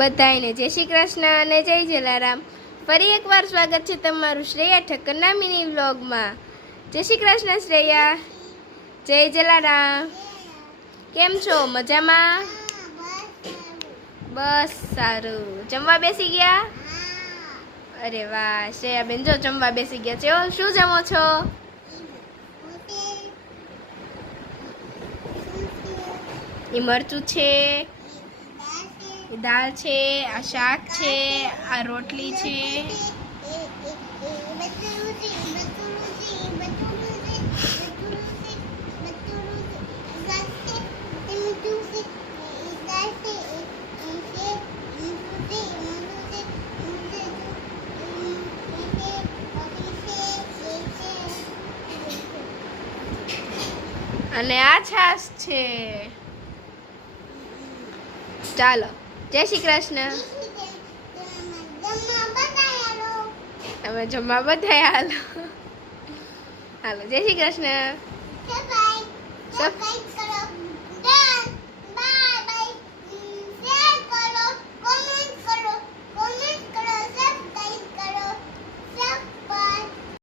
બધાને જય શ્રી કૃષ્ણ અને જય જલારામ। ફરી એકવાર સ્વાગત છે તમારું શ્રેયા ઠક્કરના મિની વ્લોગમાં। જય શ્રી કૃષ્ણ શ્રેયા, જય જલારામ। કેમ છો? મજામાં? બસ સારું। જમવા બેસી ગયા? અરે વાહ, શ્રેયા બેન જો જમવા બેસી ગયા છે। શું જમો છો? એ મરચું છે, દાળ છે, આ શાક છે, આ રોટલી છે। અને આ છાશ છે। ચાલો, જય શ્રી કૃષ્ણ। તમે જમવા બધાય હાલો, હાલો જય શ્રી કૃષ્ણ।